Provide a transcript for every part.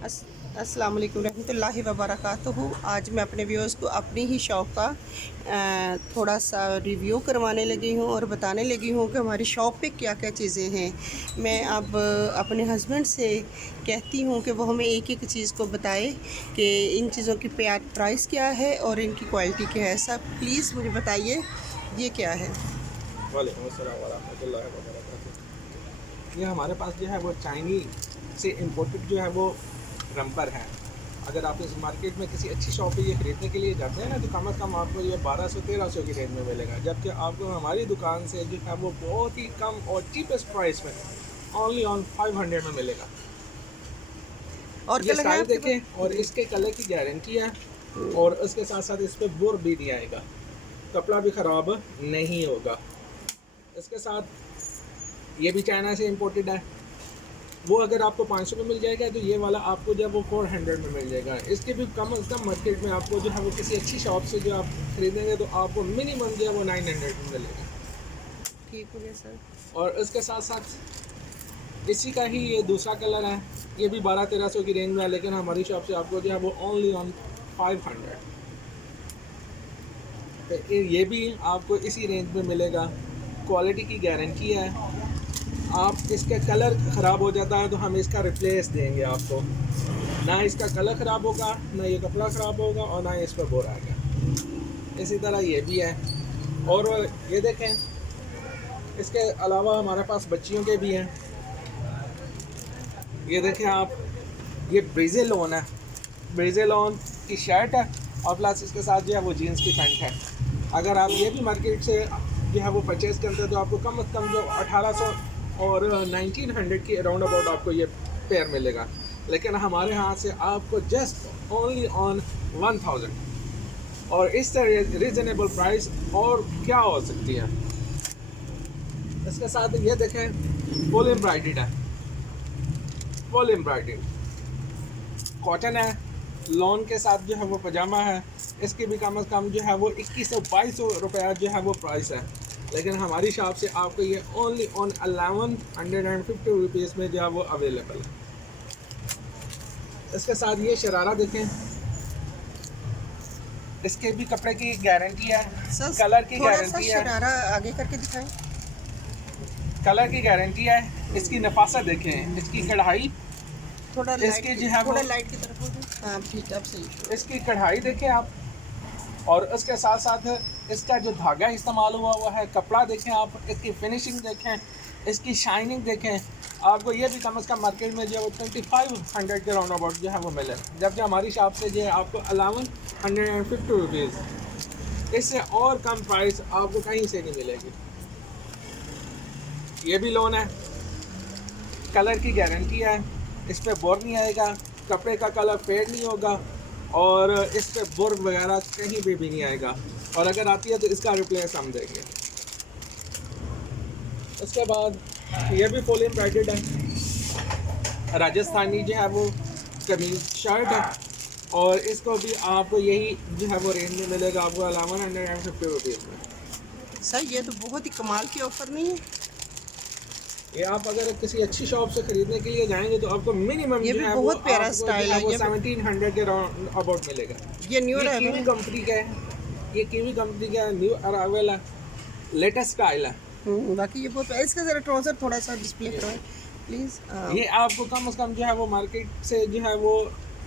अस्सलाम वालेकुम रहमतुल्लाहि व बरकातुहू। आज मैं अपने व्यूअर्स को अपनी ही शॉप का थोड़ा सा रिव्यू करवाने लगी हूँ और बताने लगी हूँ कि हमारी शॉप पे क्या क्या चीज़ें हैं। मैं अब अपने हस्बैंड से कहती हूँ कि वो हमें एक एक चीज़ को बताए कि इन चीज़ों की प्राइस क्या है और इनकी क्वालिटी क्या है। सब प्लीज़ मुझे बताइए ये क्या है। वालेकुम अस्सलाम वरहमतुल्लाहि वबरकातुहू। ये हमारे पास जो है वो चाइनी से इम्पोर्टेड जो है वो रंपर है। अगर आप इस मार्केट में किसी अच्छी शॉप पे ये ख़रीदने के लिए जाते हैं ना, तो कम से कम आपको ये 1200-1300 की रेंज में मिलेगा, जबकि आपको हमारी दुकान से जो है वो बहुत ही कम और चीपेस्ट प्राइस में ओनली ऑन 500 में मिलेगा। और ये कलर है स्टाइल आपके पास? देखें और इसके कलर की गारंटी है, और उसके साथ साथ इस पर बुर भी नहीं आएगा, कपड़ा भी ख़राब नहीं होगा। इसके साथ ये भी चाइना से इम्पोर्टेड है। वो अगर आपको 500 में मिल जाएगा, तो ये वाला आपको जो है वो 400 में मिल जाएगा। इसके भी कम अज़ कम मार्केट में आपको जो है वो किसी अच्छी शॉप से जो आप ख़रीदेंगे, तो आपको मिनिमम जो है वो 900 में मिलेगा। ठीक हो गया सर। और इसके साथ साथ इसी का ही ये दूसरा कलर है, ये भी 1200-1300 की रेंज में है, लेकिन हमारी शॉप से आपको जो है वो ओनली ऑन 500। तो ये भी आपको इसी रेंज में मिलेगा। क्वालिटी की गारंटी है। आप इसका कलर ख़राब हो जाता है तो हम इसका रिप्लेस देंगे आपको। ना इसका कलर ख़राब होगा, ना ये कपड़ा ख़राब होगा, और ना इस पर बोर आएगा। इसी तरह ये भी है। और ये देखें, इसके अलावा हमारे पास बच्चियों के भी हैं। ये देखें आप, ये ब्रेज़ेलॉन है। ब्रेज़ेलॉन की शर्ट है, और प्लस इसके साथ जो है वो जीन्स की पैंट है। अगर आप ये भी मार्केट से जो है वो परचेज़ करते हैं, तो आपको कम से कम जो 1800 और 1900 की अराउंड अबाउट आपको ये पेयर मिलेगा। लेकिन हमारे यहाँ से आपको जस्ट ओनली ऑन 1000, और इससे रीज़नेबल प्राइस और क्या हो सकती है। इसके साथ ये देखें, फुल एम्ब्रॉयडर्ड है, फुल एम्ब्रॉयडर्ड कॉटन है। लॉन के साथ जो है वो पजामा है। इसकी भी कम से कम जो है वो 2100-2200 रुपया जो है वो प्राइस है। लेकिन हमारी शॉप से आपको ये ओनली ऑन 1150 रुपीज़ में जो है वो अवेलेबल है। इसके साथ ये शरारा देखें, इसके भी कपड़े की गारंटी है, सर कलर की थोड़ा सा गारंटी है, शरारा आगे करके दिखाएं। कलर की गारंटी है। इसकी नफासत देखें, इसकी कढ़ाई, थोड़ा लाइट इसकी की, जो है वो थोड़ा लाइट की तरफ हो जाए। हाँ ठीक है, अब सही। इसकी कढ़ाई देखें आप, और उसके साथ साथ इसका जो धागा इस्तेमाल हुआ है, कपड़ा देखें आप, इसकी फिनिशिंग देखें, इसकी शाइनिंग देखें। आपको ये भी कम अज़ कम मार्केट में जो है वो 2500 के राउंड अबाउट जो है वो मिले, जबकि हमारी शॉप से जो है आपको 1150 रुपीज़, इससे और कम प्राइस आपको कहीं से नहीं मिलेगी। ये भी लोन है, कलर की गारंटी है, इस पर बोर नहीं आएगा, कपड़े का कलर फेड नहीं होगा, और इस पर बुर वगैरह कहीं भी नहीं आएगा, और अगर आती है तो इसका रिप्लेस हम देंगे। उसके बाद ये भी फुल एम्ब्रॉयडर्ड है, राजस्थानी जो है वो कमीज शर्ट है, और इसको भी आपको यही जो है वो रेंज में मिलेगा, आपको 1150 रुपीज़ में। सर ये तो बहुत ही कमाल की ऑफ़र नहीं है? ये आप अगर किसी अच्छी शॉप से ख़रीदने के लिए जाएंगे, तो आपको मिनिमम ये जो भी है वो बहुत प्यारा आपको जो स्टाइल है है। वो ये 1700 के राउंड अबाउट मिलेगा। ये न्यू ये अराइवल कीवी है। कंपनी का है, ये कीवी कंपनी का न्यू अराइवल है, लेटेस्ट स्टाइल है। बाकी ये बहुत प्यारा। इसका ज़रा ट्राउज़र थोड़ा सा डिस्प्ले करवाएं प्लीज़। ये आपको कम से कम जो है वो मार्केट से जो है वो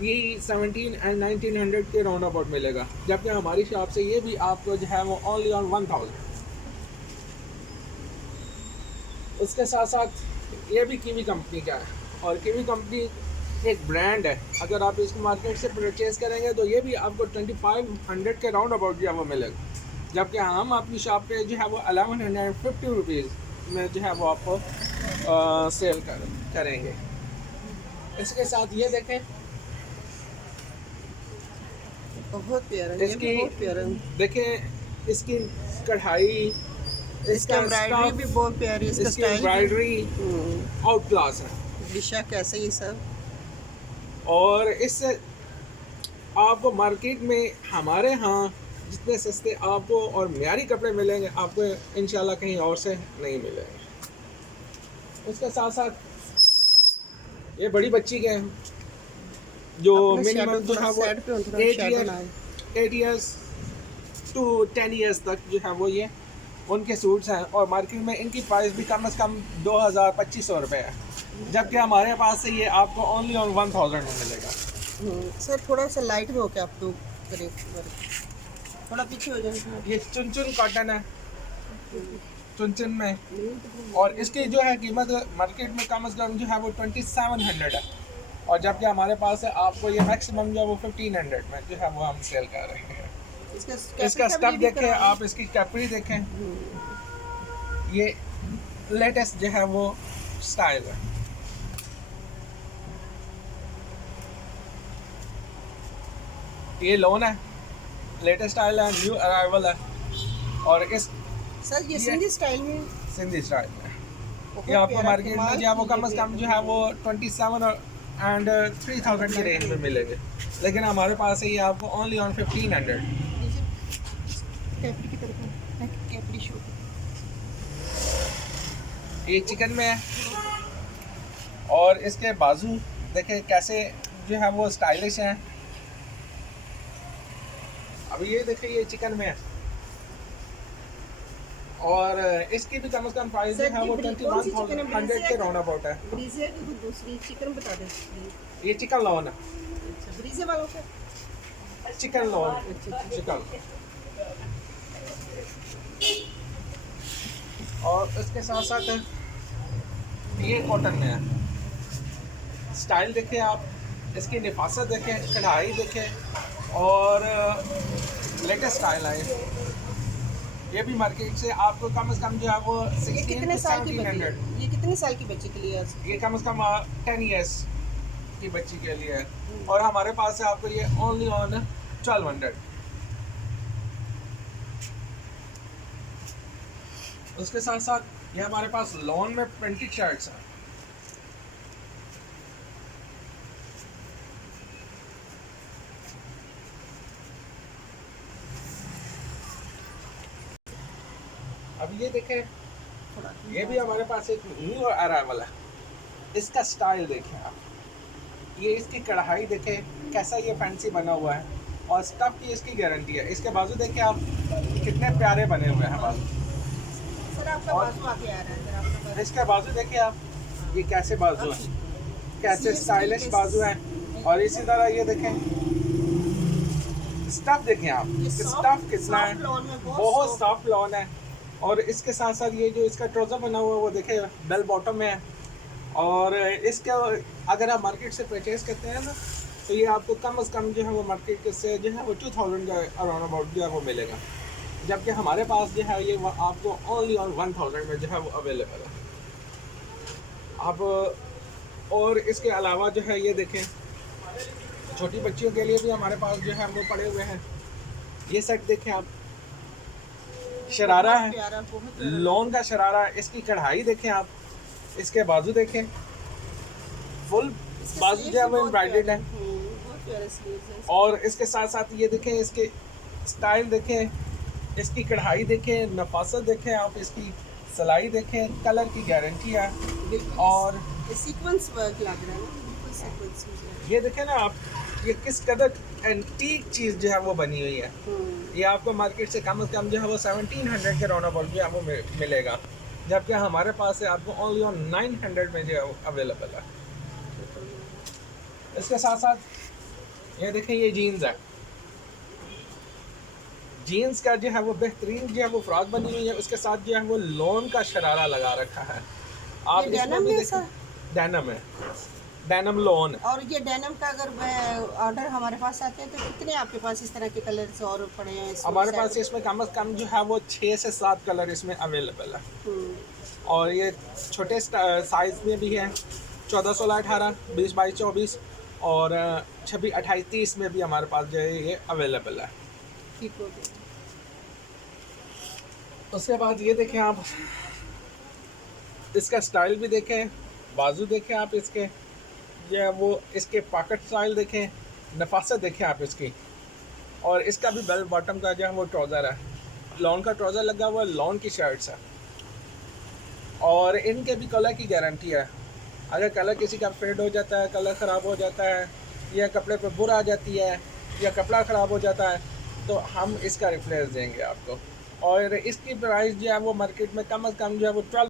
यही 17 एंड 1900 के राउंड अबाउट मिलेगा, जबकि हमारी शॉप से ये भी आपको जो है वो ओनली ऑन 1000। उसके साथ साथ ये भी कीवी कंपनी का है, और कीवी कंपनी एक ब्रांड है। अगर आप इसको मार्केट से परचेज़ करेंगे, तो ये भी आपको 2500 के राउंड अबाउट जो है वो मिलेगा, जबकि हम अपनी शॉप पे जो है वो 1150 रुपीज़ में जो है वो आपको सेल करेंगे। इसके साथ ये देखें, बहुत प्यारा, ये भी इसकी बहुत प्यारा। देखें, इसकी कढ़ाई, इसकी इसका एम्ब्रॉयडरी भी स्टफ, बहुत प्यारी है, इसका इसकी स्टाइल भी। एम्ब्रॉयडरी आउट क्लास है। बेशक कैसे ही सब। और इससे आपको मार्केट में हमारे यहाँ जितने सस्ते आपको और म्यारी कपड़े मिलेंगे, आपको इंशाल्लाह कहीं और से नहीं मिलेंगे। उसके साथ साथ ये बड़ी बच्ची के हैं, जो अपना मिनिमम shadow जो है वो side पे थोड़ा 8 shadow ईयर ना आए। 8 ईयर्स टू 10 ईयर्स तक जो है वो ये उनके सूट्स हैं, और मार्केट में इनकी प्राइस भी कम से कम 2000-2500 रुपये है, जबकि हमारे पास से ये आपको ओनली ऑन 1000 में मिलेगा। सर थोड़ा सा लाइट में होके आप लोग करें वर्क, थोड़ा पीछे हो जाए। ये चुन कॉटन है, चुन में, और इसकी जो है कीमत मार्केट में कम से कम जो है वो 2700 है, और जबकि हमारे पास है आपको ये मैक्सिमम जो है वो 1500 में जो है वो हम सेल कर रहे हैं। इसका स्टफ देखें आप, इसकी कैपरी देखें, ये लेटेस्ट जो है वो स्टाइल है। ये लोन है, लेटेस्ट स्टाइल है, न्यू अराइवल है, और इस सर ये सिंधी स्टाइल में सिंधी स्टाइल में बहुत ये आपको प्यारा मार्केट में कमाल जो है वो की कम ये से कम जो है वो 27 एंड 3000 की रेंज में मिलेंगे, लेकिन हमारे पास है ये आपको ओनली ऑन 1500। कैपरी की तरफ है, कैपरी शो। ये चिकन में है, और इसके बाजू देखें कैसे जो है वो स्टाइलिश हैं। अब ये देखिए ये चिकन में है, और इसकी भी कम से कम प्राइस जो है वो 21,100 के राउंड अबाउट है। ब्रीजे की कोई दूसरी चिकन बता दे प्लीज। ये चिकन लॉन है, अच्छा ब्रीजे वालों का। Chicken lawn, chicken. और इसके साथ साथ ये कॉटन में है। स्टाइल देखें आप, इसकी नफासत देखें, कढ़ाई देखें, और लेटेस्ट स्टाइल है। ये भी मार्केट से आपको कम से कम जो है वो ये 16 कितने to साल की 1700। बच्ची, ये कितने साल की बच्ची के लिए है? ये कम से कम 10 इयर्स की बच्ची के लिए है, और हमारे पास है आपको ये ओनली ऑन 1200। उसके साथ साथ ये हमारे पास लॉन में प्रिंटेड शर्ट्स हैं। अब ये देखें, ये भी हमारे पास एक न्यू अराइवल है। इसका स्टाइल देखें आप, ये इसकी कढ़ाई देखें कैसा ये फैंसी बना हुआ है, और स्टफ की इसकी गारंटी है। इसके बाजू देखें आप कितने प्यारे बने हुए हैं बाजू। सर आपका बाजू आगे आ रहा है, जरा आपका बाजू। इसके बाजू देखें आप, ये कैसे बाजू है, कैसे स्टाइलिश बाजू है, और इसी तरह ये देखें स्टफ देखें आप, स्टफ कितना है, बहुत सॉफ्ट लॉन है। और इसके साथ साथ ये जो इसका ट्राउज़र बना हुआ है वो देखें बेल बॉटम में है, और इसके अगर आप मार्केट से परचेज़ करते हैं ना, तो ये आपको कम से कम जो है वो मार्केट से जो है वो 2000 का अराउंड अबाउट जो है वो मिलेगा, जबकि हमारे पास जो है ये आपको ओनली ऑन 1000 में जो है वो अवेलेबल है। अब और इसके अलावा जो है ये देखें, छोटी बच्चियों के लिए भी हमारे पास जो है वो पड़े हुए हैं। ये सेट देखें आप, शरारा है, लॉन का शरारा, इसकी कढ़ाई देखें आप, इसके बाजू देखें, फुल बाजू जो है वो एम्ब्रॉयडर्ड है, और इसके साथ साथ ये देखें इसके स्टाइल देखें, इसकी कढ़ाई देखें, नफासत देखें आप, इसकी सिलाई देखें, कलर की गारंटी है, और सीक्वेंस वर्क लग रहा है ना, बिल्कुल सीक्वेंस में। ये देखें ना आप, ये किस कदर एंटीक चीज़ जो है वो बनी हुई है। ये आपको मार्केट से कम जो है वो 1700 के राउंड अबाउट जो है वो मिलेगा, जबकि हमारे पास है आपको ओनली ऑन 900 में जो है वो अवेलेबल है। इसके साथ साथ ये देखें, ये जीन्स है, जीन्स का जो है वो बेहतरीन जो है वो फ्रॉक बनी हुई है, उसके साथ जो है वो लॉन का शरारा लगा रखा है। आप इसमें भी देखें, डेनिम है, डेनिम लॉन। और ये डेनिम का अगर ऑर्डर हमारे पास आते हैं तो कितने आपके पास इस तरह के कलर्स और पड़े हैं? हमारे पास इसमें कम से कम जो है वो 6 से 7 कलर इसमें अवेलेबल है, और ये छोटे साइज में भी है, 14, 16, 18, 20, 22, 24 और 26, 28, 30 में भी हमारे पास जो है ये अवेलेबल है। ठीक हो गया। उसके बाद ये देखें आप, इसका स्टाइल भी देखें, बाजू देखें आप, इसके जो है वो इसके पॉकेट स्टाइल देखें, नफासत देखें आप इसकी, और इसका भी बेल बॉटम का जो है वो ट्राउज़र है, लॉन का ट्राउज़र लगा हुआ है, लॉन की शर्ट्स है, और इनके भी कलर की गारंटी है। अगर कलर किसी का फेड हो जाता है, कलर ख़राब हो जाता है, या कपड़े पे बुर आ जाती है या कपड़ा ख़राब हो जाता है, तो हम इसका रिप्लेस देंगे आपको। और इसकी प्राइस जो है वो मार्केट में कम से कम जो है वो 12